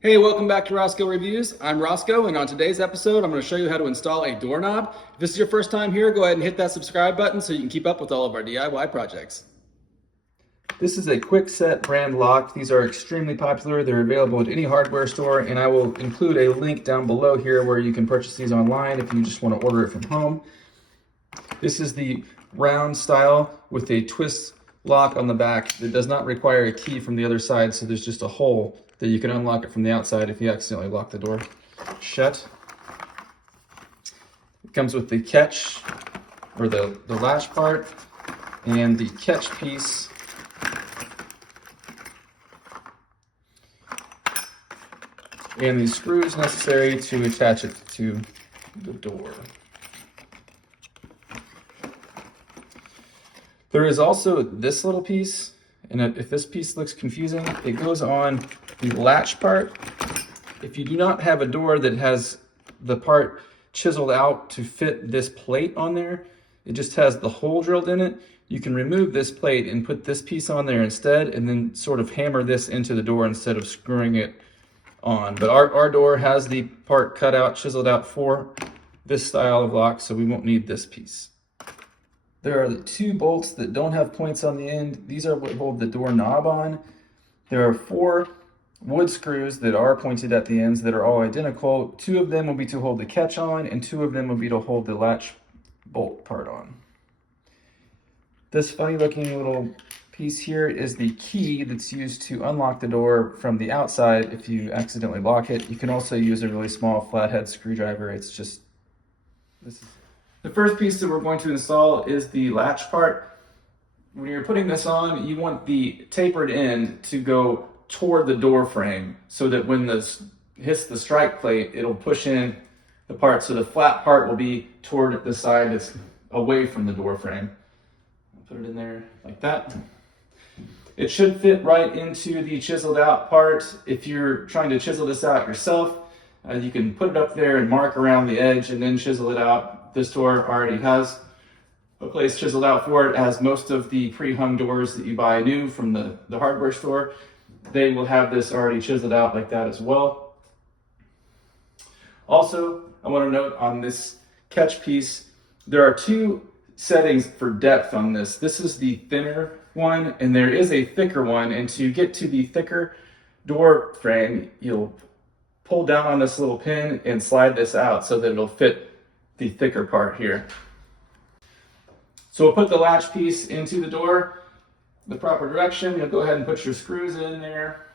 Hey, welcome back to Rosco Reviews. I'm Rosco, and on today's episode, I'm going to show you how to install a doorknob. If this is your first time here, go ahead and hit that subscribe button so you can keep up with all of our DIY projects. This is a Kwikset brand lock. These are extremely popular. They're available at any hardware store, and I will include a link down below here where you can purchase these online if you just want to order it from home. This is the round style with a twist lock on the back that does not require a key from the other side, so there's just a hole that you can unlock it from the outside if you accidentally lock the door shut. It comes with the catch, or the latch part, and the catch piece. And the screws necessary to attach it to the door. There is also this little piece, and if this piece looks confusing, it goes on the latch part. If you do not have a door that has the part chiseled out to fit this plate on there, it just has the hole drilled in it, you can remove this plate and put this piece on there instead, and then sort of hammer this into the door instead of screwing it on. But our door has the part cut out, chiseled out for this style of lock, so we won't need this piece. There are the two bolts that don't have points on the end. These are what hold the door knob on. There are 4 wood screws that are pointed at the ends that are all identical. 2 of them will be to hold the catch on, and 2 of them will be to hold the latch bolt part on. This funny looking little piece here is the key that's used to unlock the door from the outside if you accidentally lock it. You can also use a really small flathead screwdriver. It's just, this is the first piece that we're going to install is the latch part. When you're putting this on, you want the tapered end to go toward the door frame so that when this hits the strike plate, it'll push in the part. So the flat part will be toward the side that's away from the door frame. Put it in there like that. It should fit right into the chiseled out part. If you're trying to chisel this out yourself, you can put it up there and mark around the edge and then chisel it out. This door already has a place chiseled out for it, as most of the pre-hung doors that you buy new from the hardware store, they will have this already chiseled out like that as well. Also, I want to note on this catch piece, there are 2 settings for depth on this. This is the thinner one, and there is a thicker one, and to get to the thicker door frame, you'll pull down on this little pin and slide this out so that it'll fit the thicker part here. So we'll put the latch piece into the door the proper direction. You'll go ahead and put your screws in there.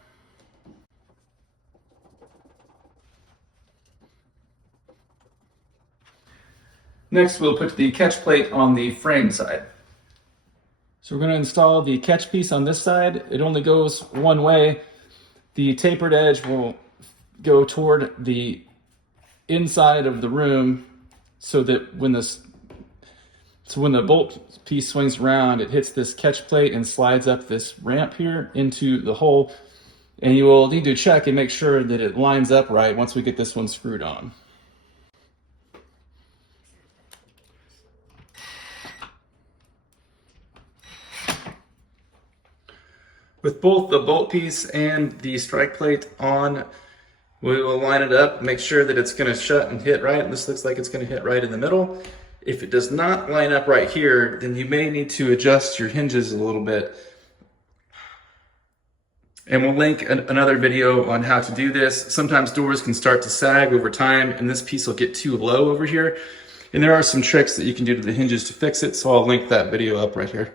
Next, we'll put the catch plate on the frame side. So we're going to install the catch piece on this side. It only goes one way. The tapered edge will go toward the inside of the room so that when the bolt piece swings around, it hits this catch plate and slides up this ramp here into the hole. And you will need to check and make sure that it lines up right once we get this one screwed on. With both the bolt piece and the strike plate on, we will line it up, make sure that it's going to shut and hit right. And this looks like it's going to hit right in the middle. If it does not line up right here, then you may need to adjust your hinges a little bit. And we'll link another video on how to do this. Sometimes doors can start to sag over time, and this piece will get too low over here. And there are some tricks that you can do to the hinges to fix it, so I'll link that video up right here.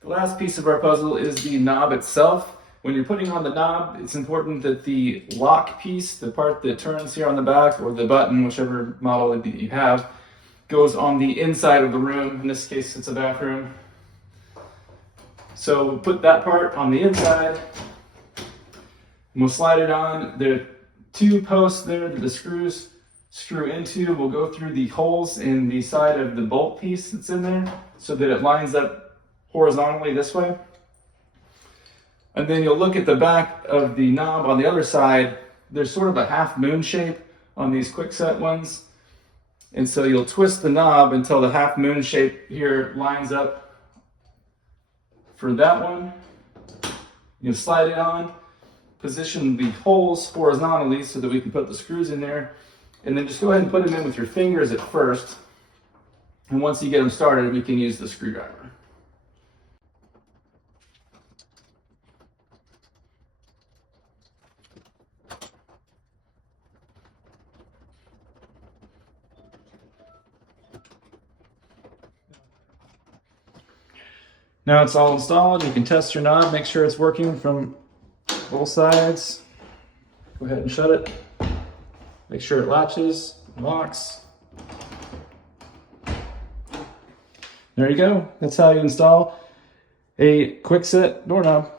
The last piece of our puzzle is the knob itself. When you're putting on the knob, it's important that the lock piece, the part that turns here on the back, or the button, whichever model that you have, goes on the inside of the room. In this case, it's a bathroom. So we'll put that part on the inside, and we'll slide it on. There are 2 posts there that the screws screw into. We'll go through the holes in the side of the bolt piece that's in there so that it lines up horizontally this way. And then you'll look at the back of the knob on the other side. There's sort of a half moon shape on these Kwikset ones. And so you'll twist the knob until the half moon shape here lines up for that one. You slide it on, position the holes horizontally so that we can put the screws in there. And then just go ahead and put them in with your fingers at first. And once you get them started, we can use the screwdriver. Now it's all installed. You can test your knob, make sure it's working from both sides. Go ahead and shut it. Make sure it latches, locks. There you go. That's how you install a Kwikset doorknob.